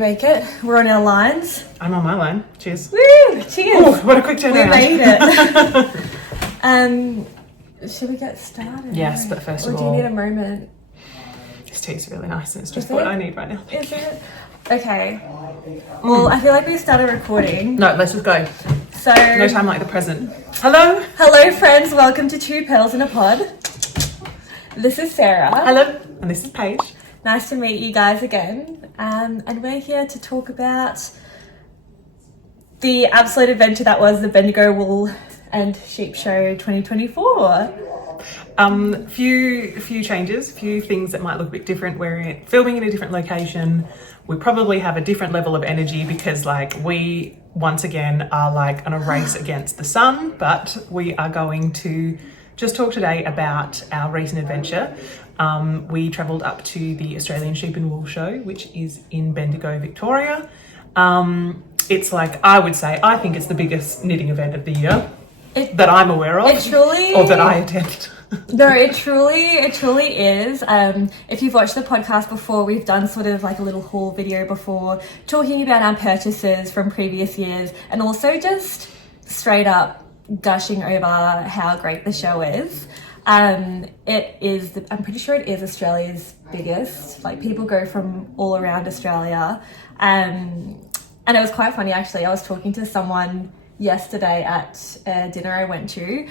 make it. We're on our lines. I'm on my line. Cheers. Woo! Cheers. Oh, what a quick turnaround. We made it. Should we get started? Yes, but first or of do all, you need a moment? this tea's really nice and it's just Is what it? I need right now. Is it? Okay. Well, I feel like we started recording. No, let's just go. So, No time like the present. Hello. hello friends, welcome to Two Pearls in a Pod. This is Sarah. Hello. And this is Paige. Nice to meet you guys again. And we're here to talk about the absolute adventure that was the Bendigo Wool and Sheep Show 2024. Few changes, few things that might look a bit different. We're filming in a different location. We probably have a different level of energy because we once again are on a race against the sun, but we are going to just talk today about our recent adventure. We travelled up to the Australian Sheep and Wool Show, which is in Bendigo, Victoria. It's I think it's the biggest knitting event of the year that I'm aware of. It truly... Or that I attend. No, it truly is. If you've watched the podcast before, we've done sort of a little haul video before, talking about our purchases from previous years and also just straight up gushing over how great the show is. I'm pretty sure it is Australia's biggest. People go from all around Australia. And it was quite funny actually. I was talking to someone yesterday at a dinner I went to,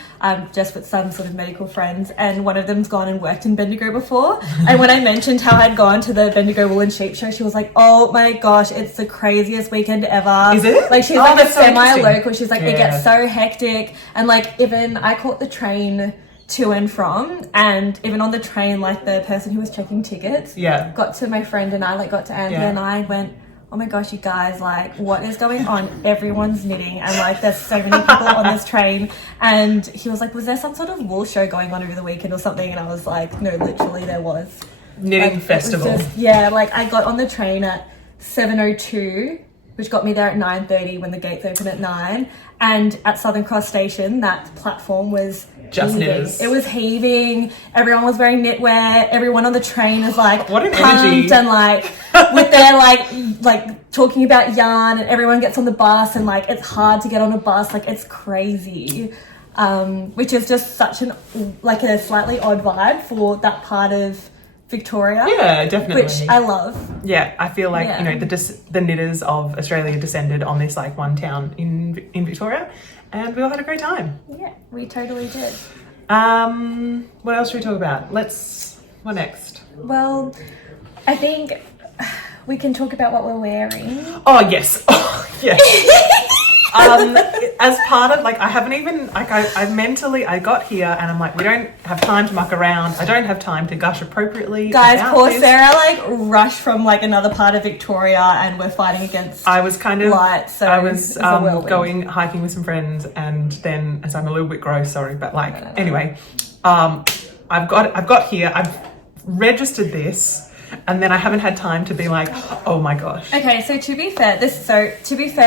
just with some sort of medical friends, and one of them's gone and worked in Bendigo before. And when I mentioned how I'd gone to the Bendigo Wool and Sheep Show, she was like, "Oh my gosh, it's the craziest weekend ever." Is it? She's a semi-local. She's it gets so hectic, and even I caught the train to and from, and even on the train, the person who was checking tickets, got to my friend and I, got to Anthea and I went, "Oh my gosh, you guys, what is going on? Everyone's knitting, and there's so many people on this train." And he was like, "Was there some sort of wool show going on over the weekend or something?" And I was like, "No, literally there was." Knitting festival. I got on the train at 7:02, which got me there at 9:30 when the gates open at 9. And at Southern Cross Station, that platform was just heaving. knitters. It was heaving. Everyone was wearing knitwear. Everyone on the train is what an pumped energy. And with their talking about yarn, and everyone gets on the bus, and it's hard to get on a bus. It's crazy, which is just such a slightly odd vibe for that part of Victoria. Yeah, definitely. Which I love. Yeah, I feel the knitters of Australia descended on this one town in Victoria, and we all had a great time. Yeah, we totally did. What else should we talk about? What next? Well, I think we can talk about what we're wearing. Oh yes, yes. As part of I haven't even I got here and I'm we don't have time to muck around. I don't have time to gush appropriately. Guys, poor this. Sarah rushed from another part of Victoria, and we're fighting against I was kind of light, so I was going hiking with some friends, and then as I'm a little bit gross, sorry, but No. anyway, I've got here, I've registered this. And then I haven't had time to be oh my gosh. Okay, so to be fair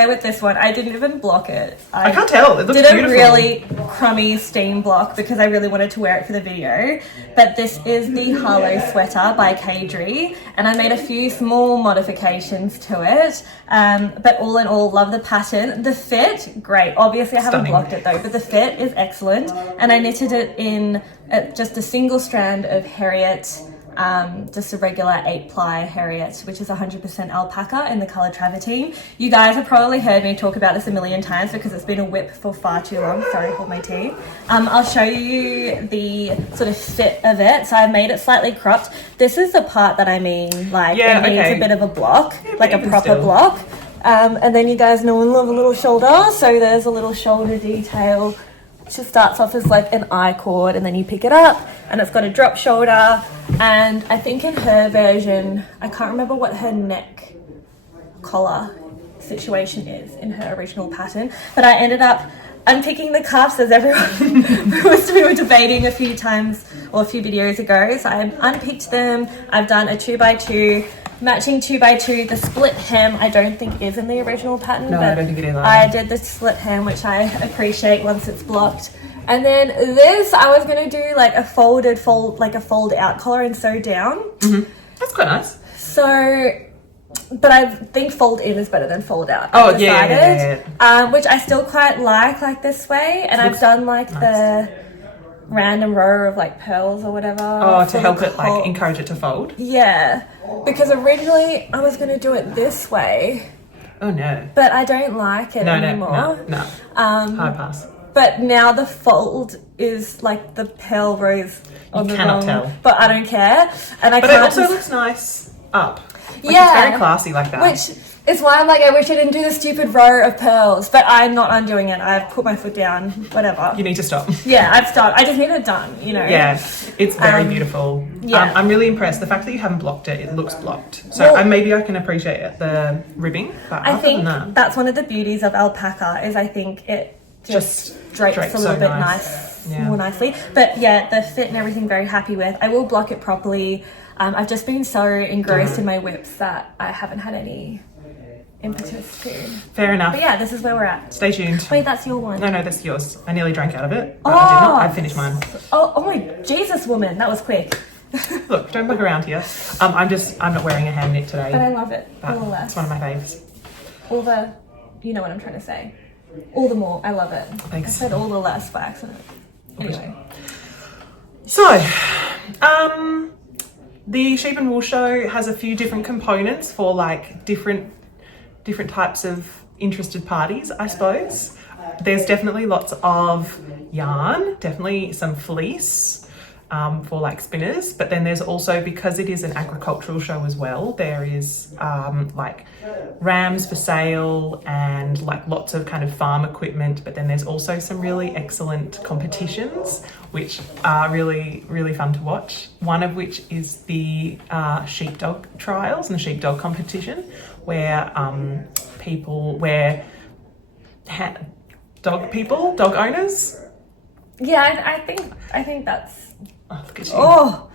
with this one, I didn't even block it. I can't tell. It looks did beautiful. a really crummy steam block because I really wanted to wear it for the video. But this is the Harlow sweater by Kadri, and I made a few small modifications to it. But all in all, love the pattern. The fit, great. Obviously, I haven't blocked it though, but the fit is excellent. And I knitted it in just a single strand of Harriet. Just a regular 8-ply Harriet, which is 100% alpaca in the colour travertine. You guys have probably heard me talk about this a million times because it's been a whip for far too long. Sorry, hold my tea. I'll show you the sort of fit of it. So I've made it slightly cropped. This is the part that I mean, it needs a bit of a block, a proper block. And then you guys know and love a little shoulder. So there's a little shoulder detail. It just starts off as an I cord, and then you pick it up, and it's got a drop shoulder. And I think in her version, I can't remember what her neck collar situation is in her original pattern, but I ended up unpicking the cuffs as everyone we were debating a few times or a few videos ago. So I unpicked them. I've done a 2x2 matching 2x2. The split hem I don't think is in the original pattern. No, but I don't think it is. I did the split hem, which I appreciate once it's blocked. And then this, I was gonna do like a fold out collar and sew down. Mm-hmm. That's quite nice. So but I think fold in is better than fold out. Oh, I've decided, yeah. which I still quite like this way. And I've done like the random row of like pearls or whatever. Oh, to help it, like, encourage it to fold? Yeah, because originally I was going to do it this way. Oh, no. But I don't like it anymore. No. Hard pass. But now the fold is like the pearl rows on the cannot wrong, tell. but I don't care. And But it also looks nice up. Like, yeah. It's very classy like that. Which is why I'm like, I wish I didn't do the stupid row of pearls, but I'm not undoing it. I've put my foot down, whatever. You need to stop. Yeah, I've stopped. I just need it done, you know. Yeah, it's very beautiful. Yeah. I'm really impressed. The fact that you haven't blocked it, it looks blocked. So maybe I can appreciate the ribbing, but I other think than that's one of the beauties of alpaca is I think it just drapes a little bit more nicely. But yeah, the fit and everything, very happy with. I will block it properly. I've just been so engrossed in my whips that I haven't had any impetus to. Fair enough. But yeah, this is where we're at. Stay tuned. Wait, that's your one. No, that's yours. I nearly drank out of it, but I did not. I finished mine. Oh my Jesus, woman, that was quick. Look, don't look around here. I'm not wearing a hand knit today. But I love it. But All the less. it's one of my faves. All the, you know what I'm trying to say. All the more, I love it. Thanks. I said all the less by accident. Anyway. So, the Sheep and Wool Show has a few different components for like different types of interested parties, I suppose. There's definitely lots of yarn, definitely some fleece for like spinners, but then there's also, because it is an agricultural show as well, there is like rams for sale and like lots of kind of farm equipment, but then there's also some really excellent competitions which are really, really fun to watch. One of which is the sheepdog trials and the sheepdog competition, where dog owners. Yeah, I think that's. Oh, look at you. Oh.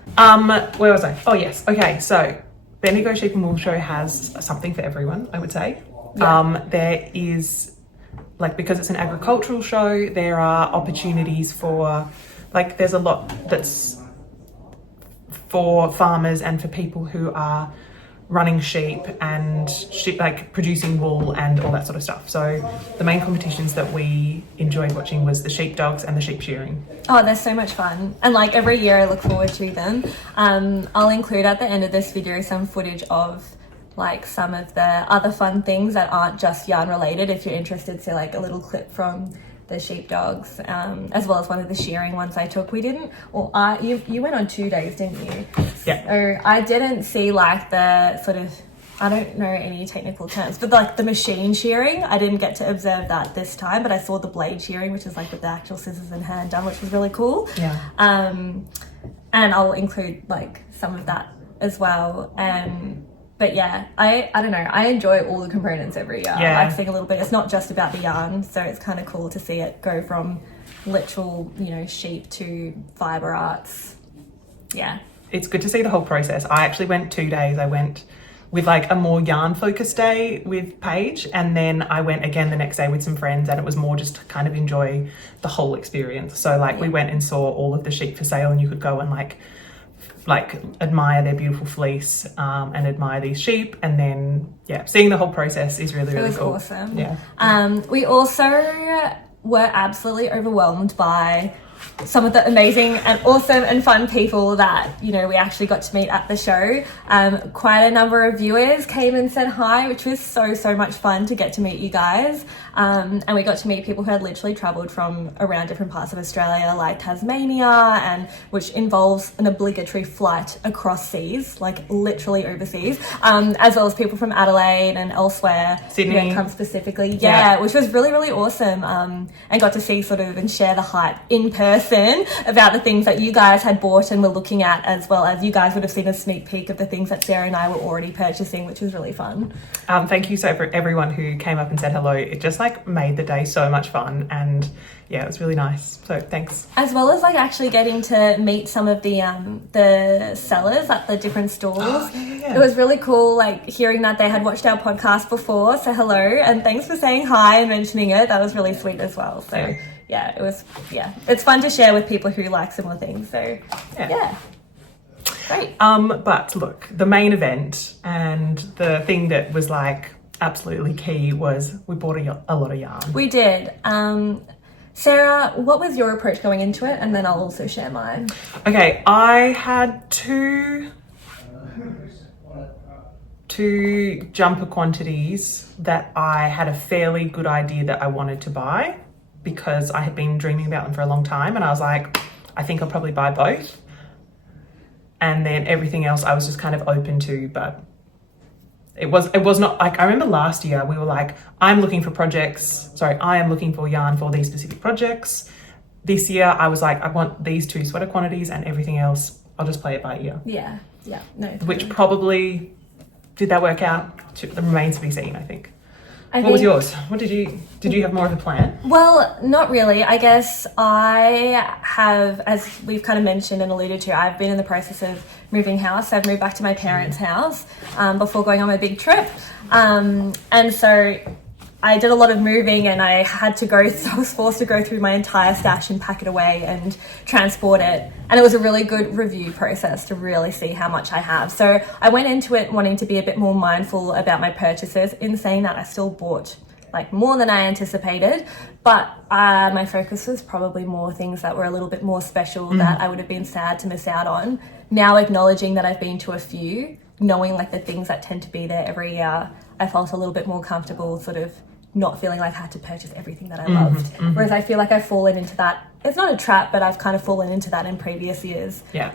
Where was I? Oh yes. Okay, so Bendigo Sheep and Wool Show has something for everyone, I would say. Yeah. There is, like, because it's an agricultural show, there are opportunities for, like, there's a lot that's for farmers and for people who are running sheep and like producing wool and all that sort of stuff. So the main competitions that we enjoyed watching was the sheepdogs and the sheep shearing. Oh, they're so much fun. And like every year I look forward to them. I'll include at the end of this video some footage of like some of the other fun things that aren't just yarn related if you're interested. So like a little clip from the sheepdogs, as well as one of the shearing ones I took. We didn't, or you went on 2 days, didn't you? Yeah. So I didn't see like the sort of, I don't know any technical terms, but like the machine shearing, I didn't get to observe that this time, but I saw the blade shearing, which is like with the actual scissors and hand done, which was really cool. Yeah. And I'll include like some of that as well. But yeah, I don't know. I enjoy all the components every year. Yeah. I like seeing a little bit. It's not just about the yarn, so it's kind of cool to see it go from literal, sheep to fibre arts. Yeah. It's good to see the whole process. I actually went 2 days. I went with like a more yarn focused day with Paige, and then I went again the next day with some friends, and it was more just to kind of enjoy the whole experience. So like we went and saw all of the sheep for sale, and you could go and like admire their beautiful fleece and admire these sheep, and then seeing the whole process is really, really cool. It was awesome. Yeah. We also were absolutely overwhelmed by some of the amazing and awesome and fun people that we actually got to meet at the show. Quite a number of viewers came and said hi, which was so much fun to get to meet you guys. And we got to meet people who had literally travelled from around different parts of Australia, like Tasmania, and which involves an obligatory flight across seas, like literally overseas, as well as people from Adelaide and elsewhere. Sydney. Who come specifically, which was really awesome. And got to see sort of and share the hype in person about the things that you guys had bought and were looking at, as well as you guys would have seen a sneak peek of the things that Sarah and I were already purchasing, which was really fun. Thank you so for everyone who came up and said hello. It just made the day so much fun, and it was really nice. So thanks. As well as actually getting to meet some of the sellers at the different stalls. Oh, yeah. It was really cool hearing that they had watched our podcast before. So hello, and thanks for saying hi and mentioning it. That was really sweet as well. So it's fun to share with people who like similar things. So yeah. Great. But look, the main event and the thing that was like absolutely key was we bought a lot of yarn. We did. Sarah, what was your approach going into it? And then I'll also share mine. Okay, I had two jumper quantities that I had a fairly good idea that I wanted to buy because I had been dreaming about them for a long time, and I was like, I think I'll probably buy both. And then everything else I was just kind of open to, but it was not like, I remember last year we were like, I am looking for yarn for these specific projects. This year I was like, I want these 2 sweater quantities and everything else, I'll just play it by ear. Yeah, no. Which probably, did that work out? It remains to be seen, I think. What was yours? What did you have more of a plan? Well, not really. I guess I have, as we've kind of mentioned and alluded to, I've been in the process of moving house. I've moved back to my parents' house before going on my big trip. And so I did a lot of moving, and I was forced to go through my entire stash and pack it away and transport it. And it was a really good review process to really see how much I have. So I went into it wanting to be a bit more mindful about my purchases. In saying that, I still bought like more than I anticipated, but my focus was probably more things that were a little bit more special that I would have been sad to miss out on. Now acknowledging that I've been to a few, knowing like the things that tend to be there every year, I felt a little bit more comfortable sort of not feeling like I had to purchase everything that I loved. Whereas I feel like I've fallen into that, it's not a trap, but I've kind of fallen into that in previous years. Yeah.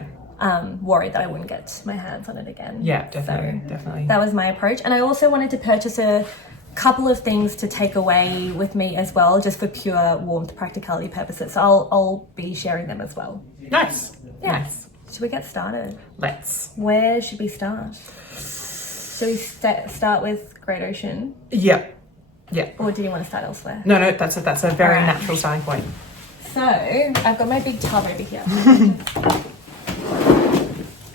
Worried that I wouldn't get my hands on it again. Yeah, definitely. That was my approach. And I also wanted to purchase a couple of things to take away with me as well, just for pure warmth practicality purposes. So I'll be sharing them as well. Nice. Yeah. Nice. Should we get started? Let's. Where should we start? Should we start with Great Ocean? Yeah. Or do you want to start elsewhere? No, that's a very natural starting point. So, I've got my big tub over here.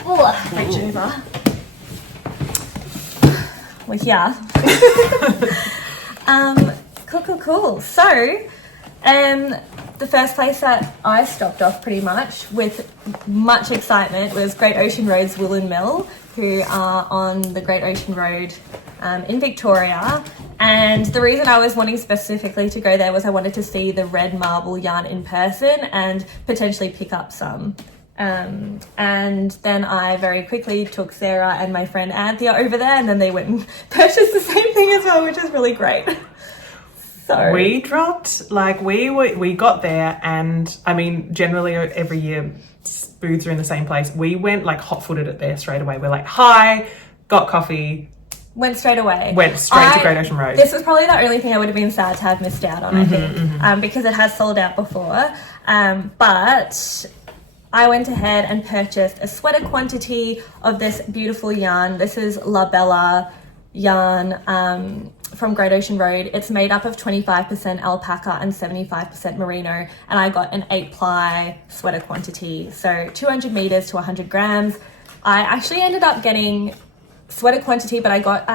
Oh, reach over. We're here. Cool. So, the first place that I stopped off pretty much with much excitement was Great Ocean Road's Woolen Mill, who are on the Great Ocean Road in Victoria. And the reason I was wanting specifically to go there was I wanted to see the red marble yarn in person and potentially pick up some. And then I very quickly took Sarah and my friend Anthea over there, and then they went and purchased the same thing as well, which is really great. So we dropped, like we got there, and I mean, generally every year booths are in the same place. We went like hot-footed at there straight away. We're like, hi, got coffee. Went straight away. Went straight to Great Ocean Road. This was probably the only thing I would have been sad to have missed out on, I think, because it has sold out before. But I went ahead and purchased a sweater quantity of this beautiful yarn. This is La Bella yarn from Great Ocean Road. It's made up of 25% alpaca and 75% merino, and I got an 8-ply sweater quantity, so 200 meters to 100 grams. I actually ended up getting sweater quantity, but I got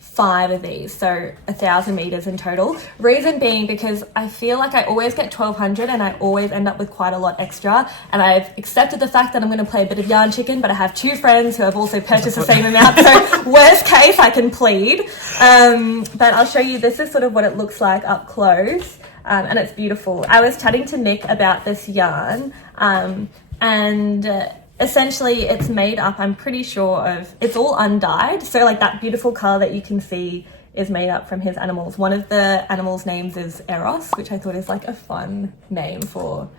5 of these, so 1,000 meters in total. Reason being because I feel like I always get 1,200 and I always end up with quite a lot extra, and I've accepted the fact that I'm going to play a bit of yarn chicken, but I have 2 friends who have also purchased the same amount, so worst case I can plead. But I'll show you, this is sort of what it looks like up close, and it's beautiful. I was chatting to Nick about this yarn, and essentially it's made up, I'm pretty sure, of, it's all undyed, so like that beautiful color that you can see is made up from his animals. One of the animals' names is Eros, which I thought is like a fun name for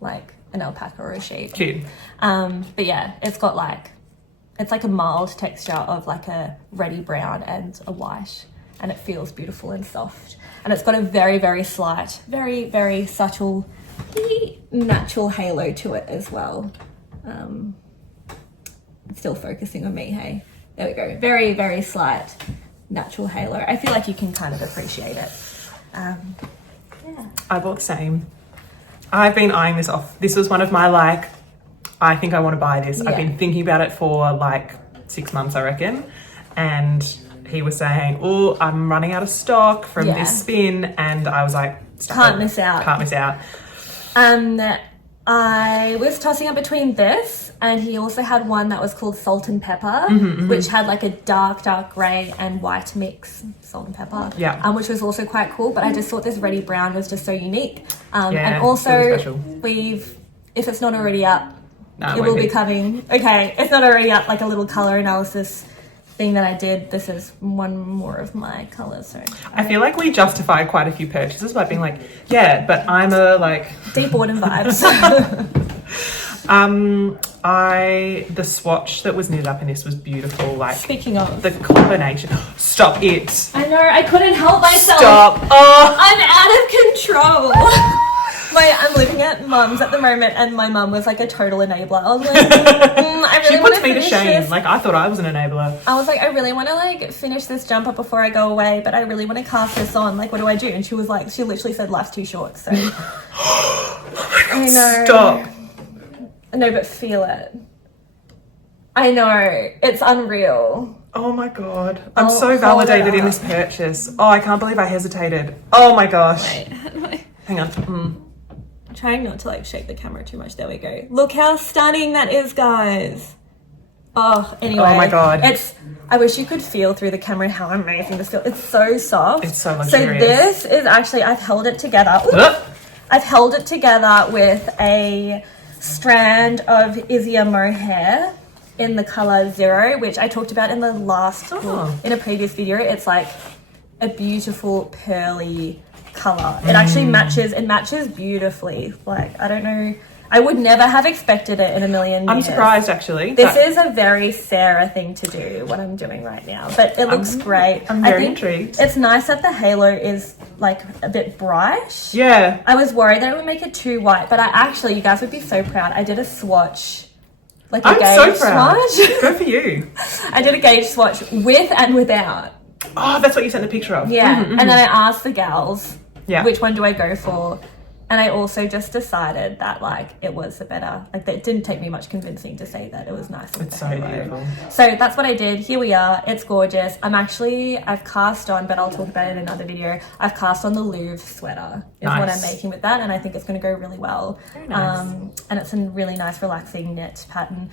like an alpaca or a sheep. Cute. But yeah, it's got like, it's like a mild texture of like a reddy brown and a white, and it feels beautiful and soft, and it's got a very, very slight, very, very subtle natural halo to it as well. It's still focusing on me, hey? There we go. Very, very slight natural halo. I feel like you can kind of appreciate it. Yeah. I bought the same. I've been eyeing this off. This was one of my like, I think I want to buy this. Yeah. I've been thinking about it for like 6 months, I reckon. And he was saying, oh, I'm running out of stock from this spin. And I was like, Can't miss out. Can't miss out. I was tossing up between this and he also had one that was called Salt and Pepper, which had like a dark grey and white mix, salt and pepper, which was also quite cool. But I just thought this reddy brown was just so unique. And also, really if it's not already up, it will be coming. Okay, it's not already up, like a little colour analysis thing that I did. This is one more of my colours. So I feel like we justify quite a few purchases by being like, yeah, but I'm a like deep autumn vibes. The swatch that was knitted up in this was beautiful. Like, speaking of the combination, stop it. I know, I couldn't help myself. Stop. Oh, I'm out of control. I'm living at mum's at the moment, and my mum was like a total enabler. I was like, I really she puts me to finish shame. this. Like, I thought I was an enabler. I was like, I really want to like finish this jumper before I go away, but I really want to cast this on. Like, what do I do? And she was like, she literally said, life's too short. So I know. Stop. No, but feel it. I know, it's unreal. Oh my god, I'm so validated in this purchase. Oh, I can't believe I hesitated. Oh my gosh. Wait. Hang on. I'm trying not to like shake the camera too much. There we go. Look how stunning that is, guys. Oh, anyway. Oh my god. I wish you could feel through the camera how amazing this feels. It's so soft. It's so luxurious. So this is actually, I've held it together. I've held it together with a strand of Isia mohair in the color 0, which I talked about in the in a previous video. It's like a beautiful pearly color. It actually matches beautifully. Like, I don't know, I would never have expected it in a million years. I'm surprised, actually. This is a very Sarah thing to do, what I'm doing right now, but it looks great. I'm very intrigued. It's nice that the halo is like a bit bright. Yeah. I was worried that it would make it too white, but you guys would be so proud. I did a swatch, like a gauge swatch. Go for you. I did a gauge swatch with and without. Oh, that's what you sent the picture of. Yeah, and then I asked the gals, which one do I go for? And I also just decided that like it was the better, like it didn't take me much convincing to say that it was nice. It's so beautiful. So that's what I did. Here we are. It's gorgeous. I've cast on, but I'll talk about it in another video. I've cast on the Louvre sweater is what I'm making with that. And I think it's going to go really well. Very nice. And it's a really nice relaxing knit pattern.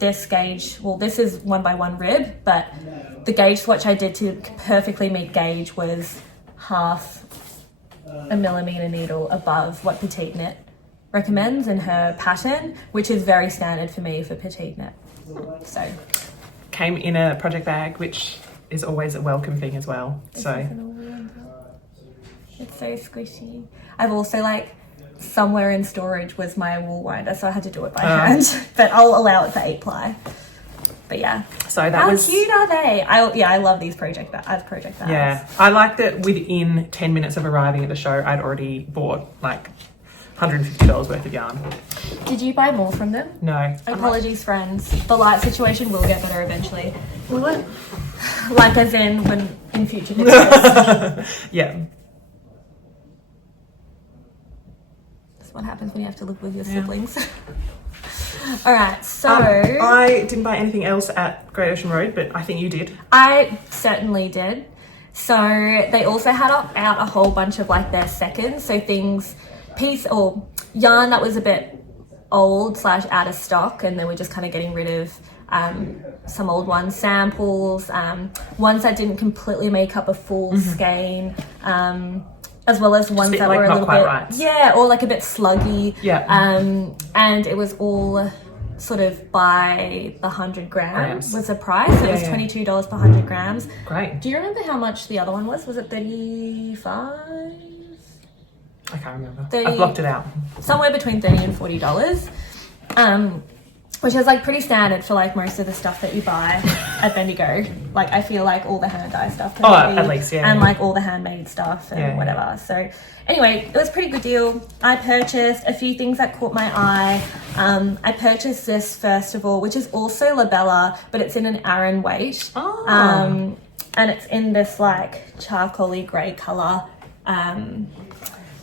This gauge, this is 1x1 rib, but the gauge swatch I did to perfectly meet gauge was half a millimetre needle above what Petite Knit recommends in her pattern, which is very standard for me for Petite Knit. So came in a project bag, which is always a welcome thing as well. So it's so squishy. I've also like somewhere in storage was my wool winder, so I had to do it by hand, but I'll allow it for 8-ply. But yeah, so that how cute are they? I love these project bags. Yeah, I like that within 10 minutes of arriving at the show, I'd already bought like $150 worth of yarn. Did you buy more from them? No. Apologies, friends. The light situation will get better eventually. Will it? Like as in in future videos. Yeah. That's what happens when you have to live with your siblings. All right, so I didn't buy anything else at Great Ocean Road, but I think you did. I certainly did. So they also had out a whole bunch of like their seconds, so yarn that was a bit old / out of stock, and they were just kind of getting rid of some old ones, samples, ones that didn't completely make up a full skein. As well as ones that were a little bit, or like a bit sluggy. Yeah. And it was all sort of by the 100 grams was the price. It was $22 per 100 grams. Great. Do you remember how much the other one was? Was it 35? I can't remember. I blocked it out. Somewhere between $30 and $40. Which is like pretty standard for like most of the stuff that you buy at Bendigo. Like I feel like all the hand dye stuff. At least, yeah. And like all the handmade stuff and whatever. Yeah. So anyway, it was a pretty good deal. I purchased a few things that caught my eye. I purchased this first of all, which is also Labella, but it's in an Aran weight. Oh. And it's in this like charcoaly grey colour.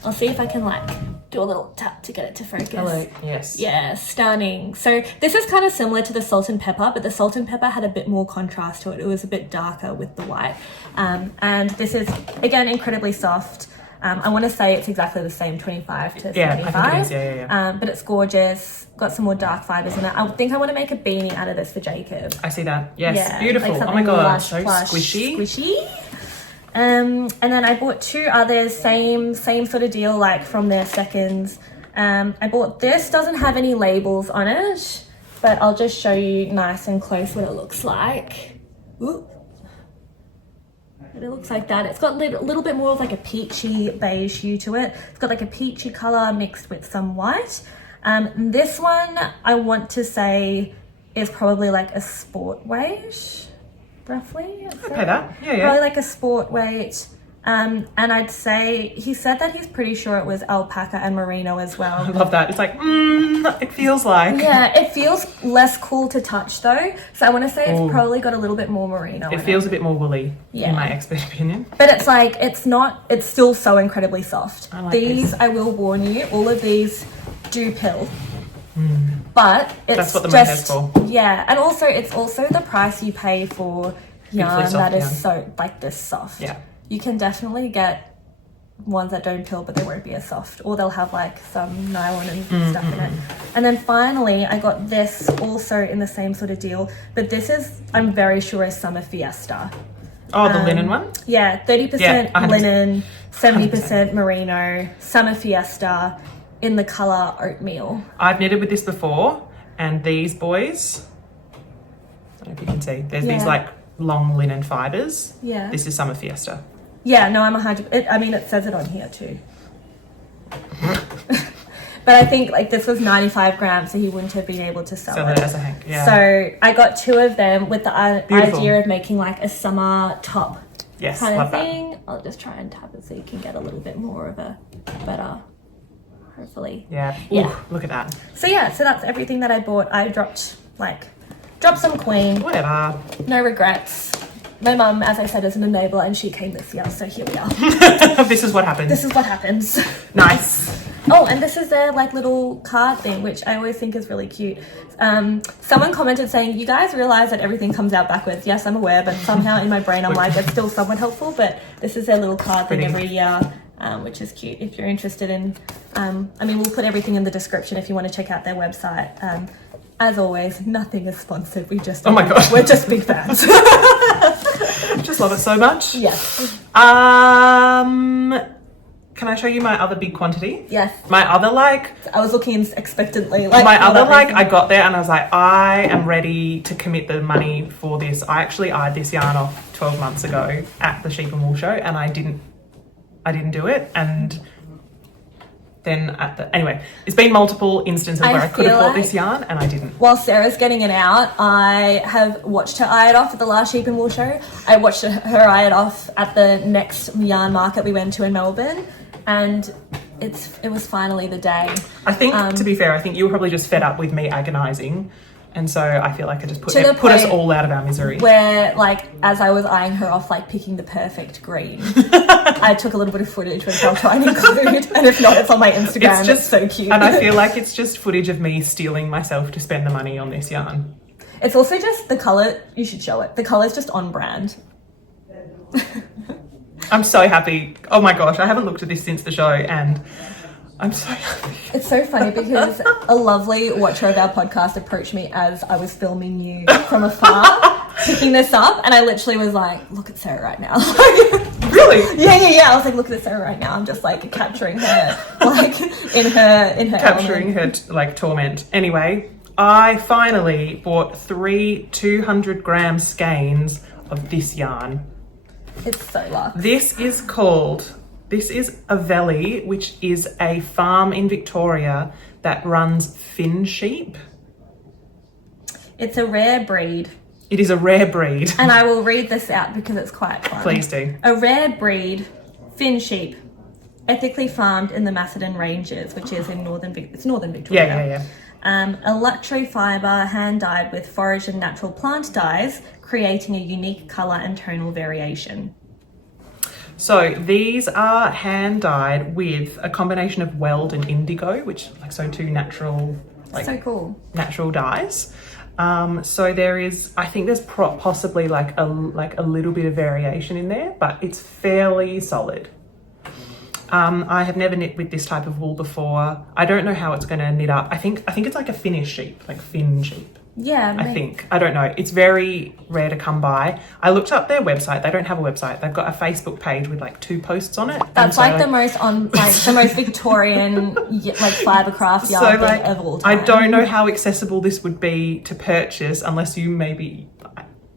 I'll see if I can like do a little tap to get it to focus. Hello. Yes. Yeah, stunning. So this is kind of similar to the Salt and Pepper, but the Salt and Pepper had a bit more contrast to it. It was a bit darker with the white. And this is, again, incredibly soft. I want to say it's exactly the same, 25 to Yeah, 75. I think it is. Yeah. But it's gorgeous. Got some more dark fibers in it. I think I want to make a beanie out of this for Jacob. I see that. Yes, Yeah, beautiful. like Oh my god, lush, so plush, squishy. And then I bought 2 others, same sort of deal, like from their seconds. I bought this, doesn't have any labels on it, but I'll just show you nice and close what it looks like. Ooh. But it looks like that. It's got a little bit more of like a peachy beige hue to it. It's got like a peachy color mixed with some white. This one I want to say is probably like a sport weight, roughly. Okay, that. Yeah. Probably like a sport weight. And I'd say, he said that he's pretty sure it was alpaca and merino as well. I love that. It's like, it feels like. Yeah, it feels less cool to touch though. So I want to say it's probably got a little bit more merino in It feels a bit more woolly, Yeah. in my expert opinion. But it's like, it's still so incredibly soft. I like These, this. I will warn you, all of these do pill. But it's That's what the just, mohair's for. yeah. And also, it's also the price you pay for yarn soft that is yarn. so, like this soft. Yeah. You can definitely get ones that don't pill, but they won't be as soft, or they'll have like some nylon and stuff in it. And then finally, I got this also in the same sort of deal, but this is, I'm very sure, is Summer Fiesta. Oh, the linen one? Yeah, 30% Yeah, 100%. linen, 70% merino, Summer Fiesta in the color oatmeal. I've knitted with this before, and these boys, I don't know if you can see, there's these Yeah. like long linen fibers. Yeah. This is Summer Fiesta. Yeah, no, I'm 100%. I mean, it says it on here too. But I think like this was 95 grams, so he wouldn't have been able to sell Sell it as a hank. Yeah. So I got 2 of them with the Beautiful. idea of making like a summer top yes, kind of love that. thing. I'll just try and tap it so you can get a little bit more of a better, hopefully. Yeah. Yeah. Ooh, look at that. So yeah, so that's everything that I bought. I dropped some queen, Whatever. no regrets. My mum, as I said, is an enabler and she came this year, so here we are. This is what happens. This is what happens. Nice. Oh, and this is their like little card thing, which I always think is really cute. Someone commented saying, you guys realize that everything comes out backwards. Yes, I'm aware, but somehow in my brain I'm like, it's still somewhat helpful. But this is their little card thing every year, which is cute. If you're interested in, I mean, we'll put everything in the description if you want to check out their website. As always, nothing is sponsored. We just, Oh my God. we're just big fans. Just love it so much. Yes. Can I show you my other big quantity? Yes. My other like, I was looking expectantly. Like my for other that like, reason. I got there and I was like, I am ready to commit the money for this. I actually eyed this yarn off 12 months ago at the Sheep and Wool show, and I didn't do it. And then anyway, it's been multiple instances where I could have bought this yarn and I didn't. While Sarah's getting it out, I have watched her eye it off at the last Sheep and Wool show. I watched her eye it off at the next yarn market we went to in Melbourne, and it was finally the day. I think, to be fair, I think you were probably just fed up with me agonising, and so I feel like I just put To the us point all out of our misery. Where, like, as I was eyeing her off, like picking the perfect green, I took a little bit of footage which I'll try and include, and if not, it's on my Instagram. It's so cute. And I feel like it's just footage of me stealing myself to spend the money on this yarn. It's also just the colour. You should show it. The colour's just on brand. I'm so happy. Oh my gosh, I haven't looked at this since the show, and I'm so happy. It's so funny because a lovely watcher of our podcast approached me as I was filming you from afar, picking this up, and I literally was like, look at Sarah right now. Really? Yeah. I was like, look at Sarah right now. I'm just like capturing her, like in her Capturing element. her like torment. Anyway, I finally bought 3 200-gram skeins of this yarn. It's so luxe. This is a Valley, which is a farm in Victoria that runs Finn sheep. It's a rare breed. It is a rare breed. And I will read this out because it's quite fun. Please do. A rare breed, Finn sheep, ethically farmed in the Macedon Ranges, which is in northern Victoria. Yeah. A luxury fibre hand-dyed with forage and natural plant dyes, creating a unique colour and tonal variation. So these are hand dyed with a combination of weld and indigo, which like so two natural, like So cool. natural dyes. So there is, I think there's possibly like a little bit of variation in there, but it's fairly solid. I have never knit with this type of wool before. I don't know how it's going to knit up. I think it's like a Finnish sheep, like Finn sheep. Yeah, I think. I don't know. It's very rare to come by. I looked up their website. They don't have a website. They've got a Facebook page with like 2 posts on it. That's like the most Victorian like fibercraft yarn thing of all time. I don't know how accessible this would be to purchase unless you maybe.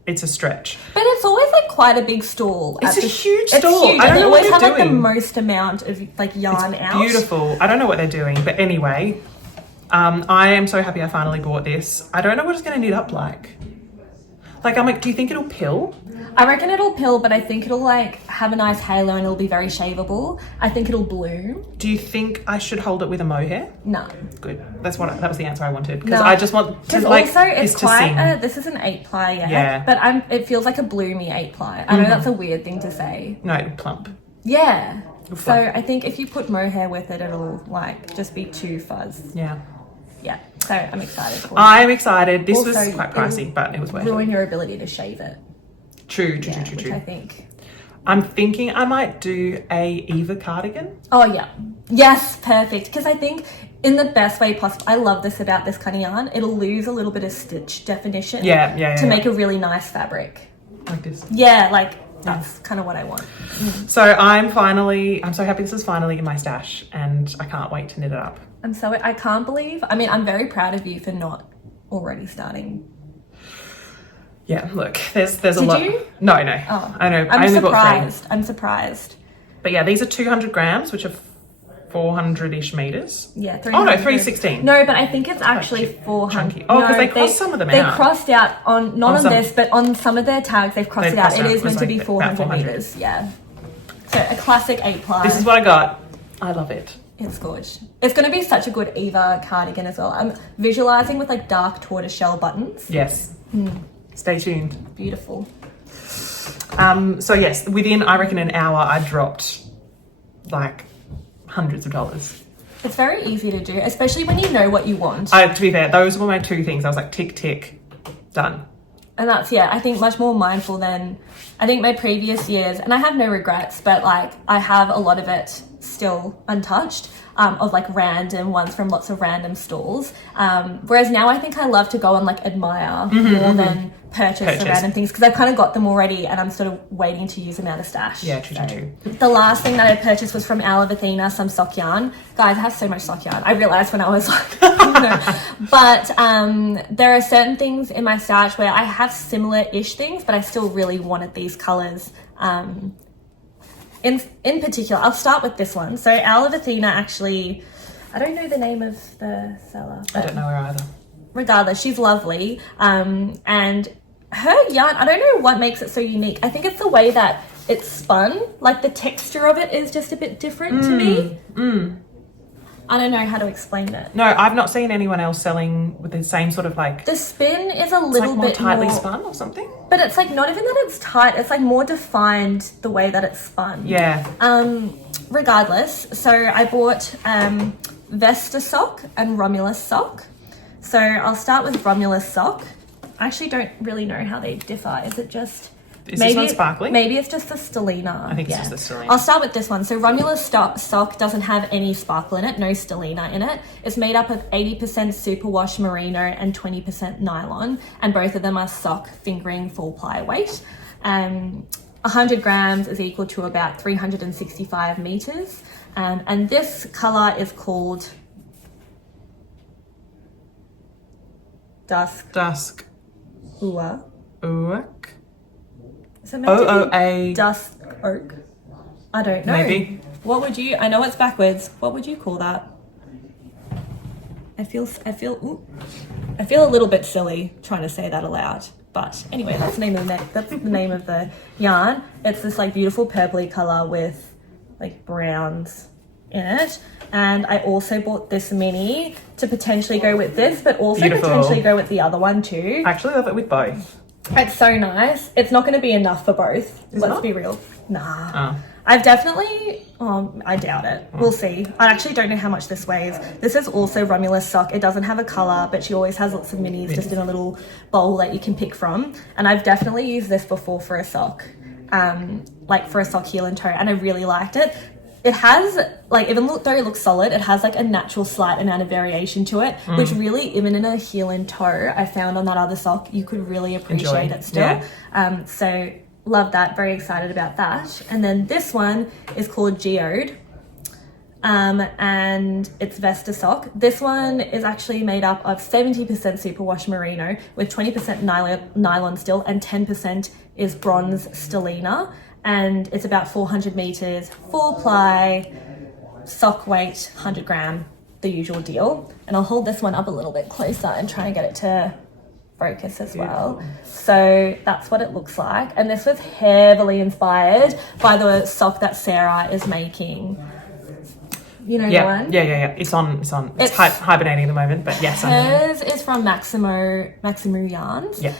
It's a stretch. But it's always like quite a big stall. It's a huge stall. Huge. I don't know what they're always have like the doing. most amount of like yarn out. Beautiful. I don't know what they're doing, but anyway, I am so happy I finally bought this. I don't know what it's going to knit up like. Like, I'm like, do you think it'll pill? I reckon it'll pill, but I think it'll like have a nice halo and it'll be very shaveable. I think it'll bloom. Do you think I should hold it with a mohair? No. Good. That was the answer I wanted, because I just want to like also it's this to sing. This is an 8-ply, Yeah. But it feels like a bloomy 8-ply. I know that's a weird thing to say. No, plump. Yeah. So I think if you put mohair with it, it'll like just be too fuzz. Yeah. Yeah. So I'm excited for it. I'm excited. This Also, was quite pricey, but it was worth it. Ruin your ability to shave it. True. Which I think. I'm thinking I might do a Eva cardigan. Oh yeah. Yes, perfect. Because I think in the best way possible, I love this about this kind of yarn. It'll lose a little bit of stitch definition. To make a really nice fabric. Like this. Yeah, like that's kind of what I want. So I'm so happy this is finally in my stash, and I can't wait to knit it up. I can't believe, I'm very proud of you for not already starting. Yeah, look, there's a lot. Did you? No. Oh, I know. I'm surprised. I'm surprised. But yeah, these are 200 grams, which are 400-ish meters. Yeah, 300. Oh no, 316. No, but I think it's actually 400. Chunky. Oh, because they crossed some of them out. They crossed out not on this, but on some of their tags, they've crossed it out. It is meant to be 400 meters. Yeah. So a classic 8-ply. This is what I got. I love it. It's gorgeous. It's going to be such a good Eva cardigan as well. I'm visualizing with like dark tortoiseshell buttons. Yes. Stay tuned. Beautiful. So yes, within I reckon an hour, I dropped like hundreds of dollars. It's very easy to do, especially when you know what you want. To be fair, those were my 2 things. I was like, tick, tick, done. And that's, I think much more mindful than I think my previous years. And I have no regrets, but like I have a lot of it still untouched, of like random ones from lots of random stalls. Whereas now I think I love to go and like admire more than purchase the random things, because I've kind of got them already and I'm sort of waiting to use them out of stash. Yeah, true. The last thing that I purchased was from Al of Athena, some sock yarn. Guys, I have so much sock yarn. I realized when I was like, But there are certain things in my stash where I have similar-ish things, but I still really wanted these colors. In particular, I'll start with this one. So Al of Athena actually, I don't know the name of the seller. I don't know her either. Regardless, she's lovely. And her yarn, I don't know what makes it so unique. I think it's the way that it's spun. Like the texture of it is just a bit different to me. I don't know how to explain it. No, I've not seen anyone else selling with the same sort of like... The spin is a little more bit tightly more spun or something? But it's like not even that it's tight. It's like more defined the way that it's spun. Yeah. Regardless, so I bought Vesta sock and Romulus sock. So I'll start with Romulus sock. I actually don't really know how they differ. Is it just... Is this one sparkly? Maybe it's just the stellina. I think it's just the stellina. I'll start with this one. So Romulus sock doesn't have any sparkle in it, no stellina in it. It's made up of 80% superwash merino and 20% nylon, and both of them are sock fingering full ply weight. 100 grams is equal to about 365 meters, and this color is called Dusk Ua. Uak. Is it meant to be OOA. Dusk Oak? I don't know. Maybe. What would you? I know it's backwards. What would you call that? I feel a little bit silly trying to say that aloud. But anyway, that's the name of the yarn. It's this like beautiful purpley color with like browns in it. And I also bought this mini to potentially go with this, but also potentially go with the other one too. I actually love it with both. It's so nice. It's not going to be enough for both. Let's be real. Nah. I've definitely... I doubt it. We'll see. I actually don't know how much this weighs. This is also Romulus sock. It doesn't have a colour, but she always has lots of minis just in a little bowl that you can pick from. And I've definitely used this before for a sock. Like for a sock heel and toe. And I really liked it. it has like, even though it looks solid, it has like a natural slight amount of variation to it, which really, even in a heel and toe, I found on that other sock, you could really appreciate it still. Yeah. So love that, very excited about that. And then this one is called Geode. And it's Vesta sock. This one is actually made up of 70% superwash merino with 20% nylon still, and 10% is bronze stellina. And it's about 400 meters, 4-ply, sock weight, 100 gram, the usual deal. And I'll hold this one up a little bit closer and try and get it to focus as well. So that's what it looks like. And this was heavily inspired by the sock that Sarah is making. You know the one? Yeah. It's hibernating at the moment, but yes. Hers is from Maximo Yarns. Yeah.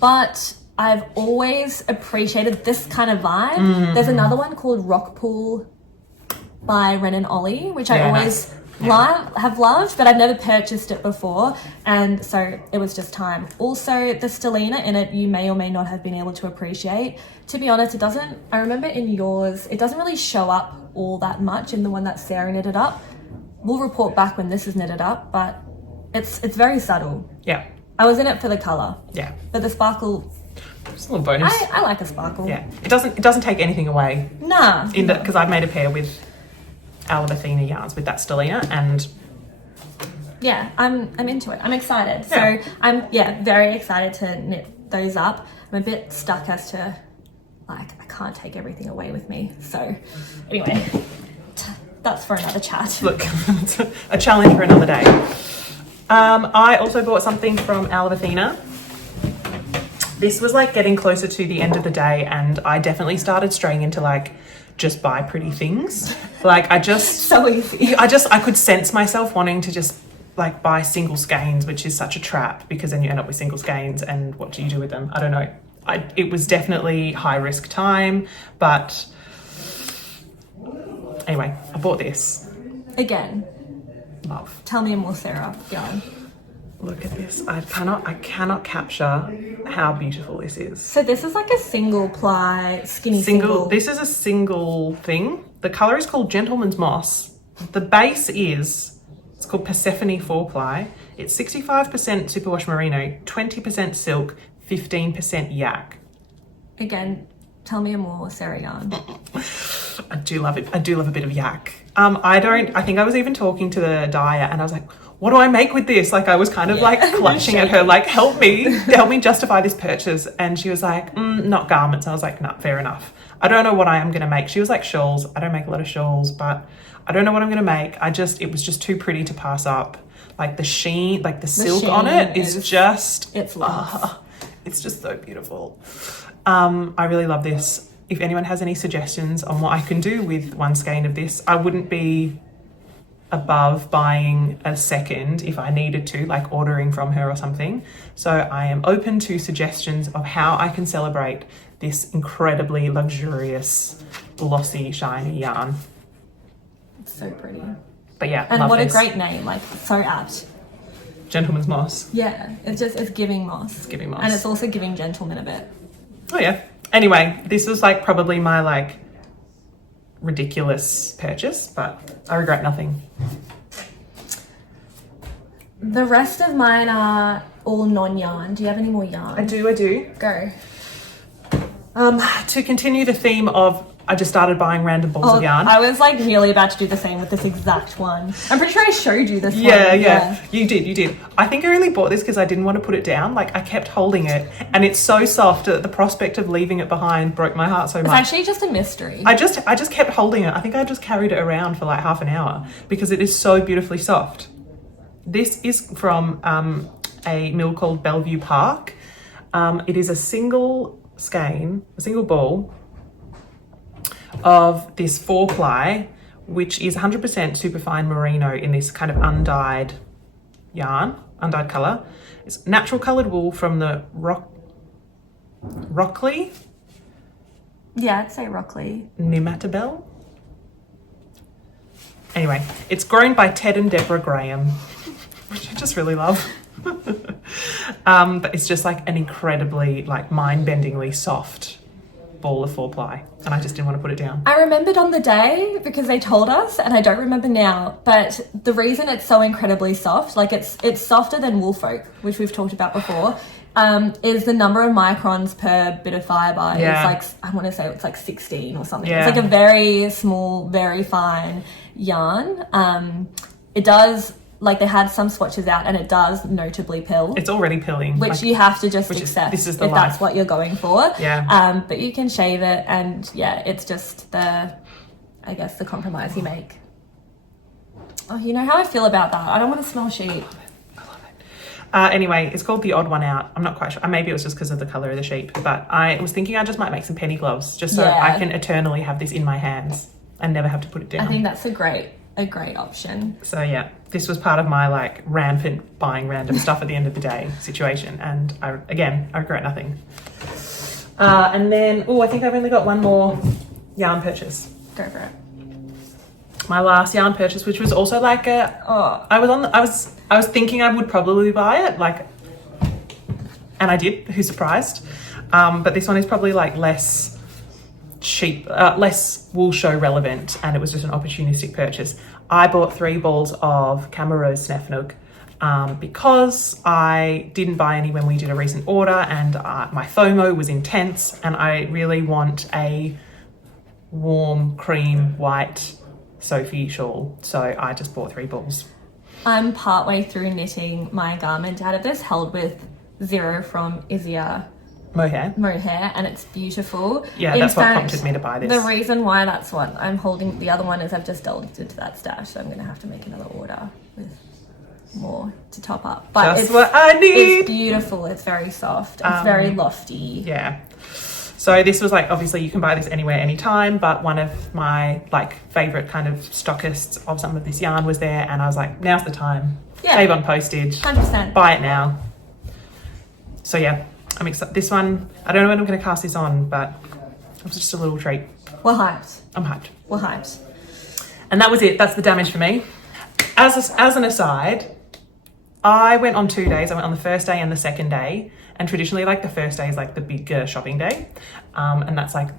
But I've always appreciated this kind of vibe. There's another one called Rockpool by Ren and Ollie, which I always have loved, but I've never purchased it before, and so it was just time. Also, the stellina in it, you may or may not have been able to appreciate. To be honest, I remember in yours, it doesn't really show up all that much in the one that Sarah knitted up. We'll report back when this is knitted up, but it's very subtle. Yeah. I was in it for the colour. Yeah. But the sparkle, it's a little bonus. I like a sparkle. Yeah. It doesn't take anything away. Nah. Because I've made a pair with Athena yarns with that stellina, and yeah, I'm into it. I'm excited. Yeah. So I'm very excited to knit those up. I'm a bit stuck as to like, I can't take everything away with me. So anyway, that's for another chat. Look, it's a challenge for another day. I also bought something from Athena. This was like getting closer to the end of the day, and I definitely started straying into like just buy pretty things. Like I just so easy. I could sense myself wanting to just like buy single skeins, which is such a trap because then you end up with single skeins, and what do you do with them? I don't know. It was definitely high risk time, but anyway, I bought this. Again, Love. tell me more, Sarah. Go on. Look at this. I cannot capture how beautiful this is. So this is like a single ply, skinny single. This is a single thing. The color is called Gentleman's Moss. The base it's called Persephone 4-ply. It's 65% superwash merino, 20% silk, 15% yak. Again, tell me more, Sarah yarn. I do love it. I do love a bit of yak. I think I was even talking to the dyer and I was like, what do I make with this? Like I was kind of like clutching at her, like, help me justify this purchase. And she was like, not garments. I was like, no, fair enough. I don't know what I am going to make. She was like, shawls. I don't make a lot of shawls, but I don't know what I'm going to make. It was just too pretty to pass up. Like the sheen, like the silk on it is just, it's just so beautiful. I really love this. If anyone has any suggestions on what I can do with one skein of this, I wouldn't be above buying a second if I needed to, like ordering from her or something. So I am open to suggestions of how I can celebrate this incredibly luxurious, glossy, shiny yarn. It's so pretty. But yeah, and what a great name, like so apt. Gentleman's Moss. Yeah, it's giving moss. It's giving moss. And it's also giving gentleman a bit. Oh yeah. Anyway, this was like probably my like ridiculous purchase, but I regret nothing. The rest of mine are all non-yarn. Do you have any more yarn? I do. Go. To continue the theme of, I just started buying random balls of yarn. I was like nearly about to do the same with this exact one. I'm pretty sure I showed you this one. Yeah. You did. I think I only bought this because I didn't want to put it down. Like I kept holding it and it's so soft that the prospect of leaving it behind broke my heart so much. It's actually just a mystery. I just kept holding it. I think I just carried it around for like half an hour because it is so beautifully soft. This is from a mill called Bellevue Park. It is a single skein, a single ball of this 4-ply, which is 100% superfine merino in this kind of undyed yarn, undyed colour. It's natural coloured wool from the Rockley? Yeah, I'd say Rockley. Nematabel? Anyway, it's grown by Ted and Deborah Graham, which I just really love. But it's just like an incredibly like mind-bendingly soft ball of 4-ply, and I just didn't want to put it down. I remembered on the day because they told us, and I don't remember now, but the reason it's so incredibly soft, like it's softer than wool folk, which we've talked about before, is the number of microns per bit of fibre. Yeah. It's like, I want to say it's like 16 or something. Yeah. It's like a very small, very fine yarn. It does, like they had some swatches out and it does notably pill. It's already pilling. Which you have to just accept this is the if life. that's what you're going for. Yeah. But you can shave it and yeah, it's just the compromise you make. Oh, you know how I feel about that. I don't want to smell sheep. Anyway, it's called the Odd One Out. I'm not quite sure. Maybe it was just because of the colour of the sheep, but I was thinking I just might make some penny gloves just so I can eternally have this in my hands and never have to put it down. I think that's a great option. So yeah, this was part of my like rampant buying random stuff at the end of the day situation, and I regret nothing. And then I think I've only got one more yarn purchase. Go for it. My last yarn purchase, which was also like I was thinking I would probably buy it, like, and I did. Who's surprised? But this one is probably like less cheap, less wool show relevant, and it was just an opportunistic purchase. I bought 3 balls of Camarose Snefnug because I didn't buy any when we did a recent order, and my FOMO was intense, and I really want a warm cream white Sophie shawl, so I just bought 3 balls. I'm partway through knitting my garment out of this, held with Zero from Izia Mohair, and it's beautiful. Yeah, that's what prompted me to buy this. The reason why that's what I'm holding the other one is I've just delved into that stash, so I'm going to have to make another order with more to top up. But Just what I need. It's beautiful. It's very soft. It's very lofty. Yeah. So this was like, obviously you can buy this anywhere, anytime, but one of my like favorite kind of stockists of some of this yarn was there, and I was like, now's the time. Yeah. Save on postage. 100%. Buy it now. So yeah, I'm excited. This one, I don't know when I'm going to cast this on, but it was just a little treat. We're hyped. I'm hyped. We're hyped. And that was it. That's the damage for me. As an aside, I went on 2 days. I went on the first day and the second day. And traditionally, like the first day is like the bigger shopping day. And that's like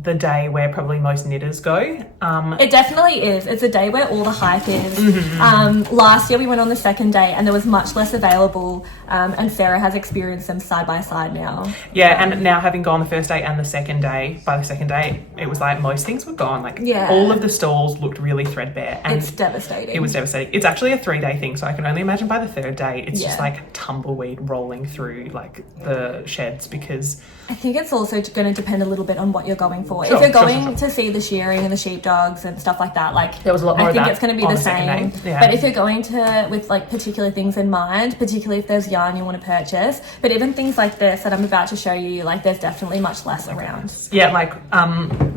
the day where probably most knitters go. It definitely is. It's a day where all the hype is. Mm-hmm. Last year we went on the second day and there was much less available, and Sarah has experienced them side by side now. Yeah, and now having gone the first day and the second day, by the second day, it was like most things were gone. Like all of the stalls looked really threadbare. And it's devastating. It was devastating. It's actually a 3-day thing, so I can only imagine by the third day, it's just like tumbleweed rolling through like the sheds, because I think it's also going to depend a little bit on what you're going for. Sure, if you're going sure. to see the shearing and the sheepdogs and stuff like that, like there was a lot more I of think that it's going to be on the the second same. day. Yeah. But if you're going to with like particular things in mind, particularly if there's yarn you want to purchase, but even things like this that I'm about to show you, like there's definitely much less around. Yeah, like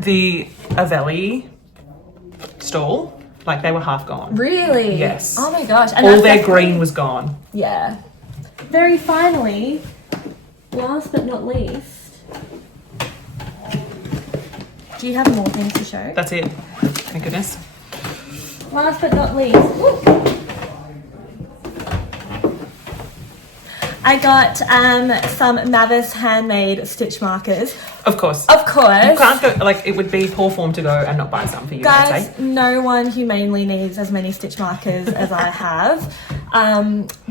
the Avelli stall, like they were half gone. Really? Yes. Oh my gosh. And all that's their definitely- green was gone. Yeah. Very finally, last but not least, do you have more things to show? That's it. Thank goodness. Last but not least, I got some Mavis handmade stitch markers. Of course. Of course. You can't go, like, it would be poor form to go and not buy some for you, I'd Guys, say. no one humanely needs as many stitch markers as I have.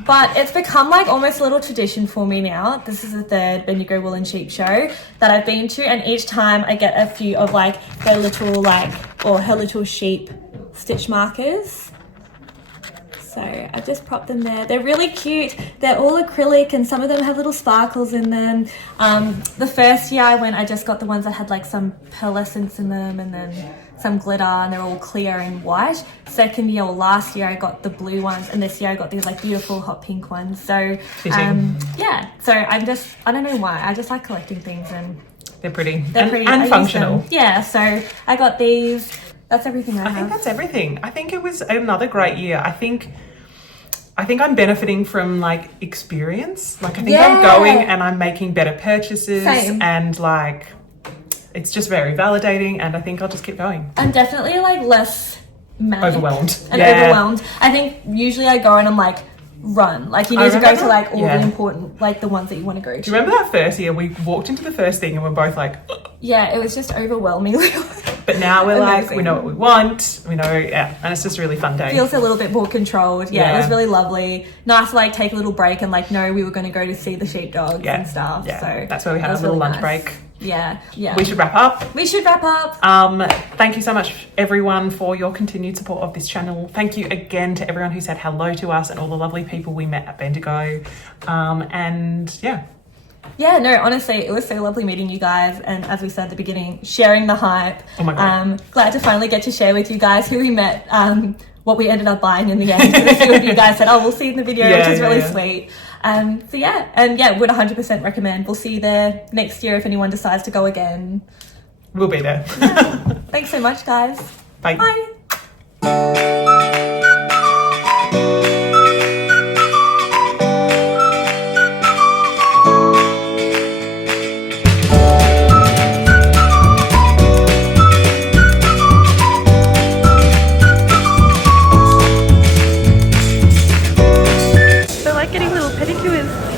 But it's become like almost a little tradition for me now. This is the third Bendigo Wool and Sheep show that I've been to, and each time I get a few of like their little her little sheep stitch markers. So I've just propped them there. They're really cute. They're all acrylic and some of them have little sparkles in them. The first year I went, I just got the ones that had like some pearlescence in them and then some glitter, and they're all clear and white. Second year or last year I got the blue ones, and this year I got these like beautiful hot pink ones. So yeah, so I don't know why. I just like collecting things, and They're pretty. they're pretty. And I use functional. them. Yeah, so I got these. That's everything I I have. think that's everything. I think it was another great year. I think I'm benefiting from like experience. Like I think I'm going and I'm making better purchases. Same. And like it's just very validating, and I think I'll just keep going. I'm definitely like less manic Overwhelmed. and overwhelmed. I think usually I go and I'm like, run. Like you I need to go remember to like all that. the Yeah. important, like the ones that you want to go to. Do you remember that first year? We walked into the first thing and we're both like, ugh. Yeah, it was just overwhelmingly. But now we're like, Amazing. we know what we want, we know, yeah, and it's just a really fun day. Feels a little bit more controlled. Yeah, it was Yeah. really lovely. Nice to like take a little break and like know we were going to go to see the sheepdogs Yeah. and stuff. Yeah, So that's where we had that a was little really lunch nice. break. Yeah, yeah. We should wrap up. We should wrap up. Thank you so much, everyone, for your continued support of this channel. Thank you again to everyone who said hello to us and all the lovely people we met at Bendigo. And yeah. Yeah, no, honestly, it was so lovely meeting you guys. And as we said at the beginning, sharing the hype. Oh my God. Glad to finally get to share with you guys who we met, what we ended up buying in the end. A few of you guys said, oh, we'll see you in the video, which is really sweet. So yeah, and yeah, would 100% recommend. We'll see you there next year if anyone decides to go again. We'll be there. Thanks so much, guys. Bye. Bye. So like getting little pedicures.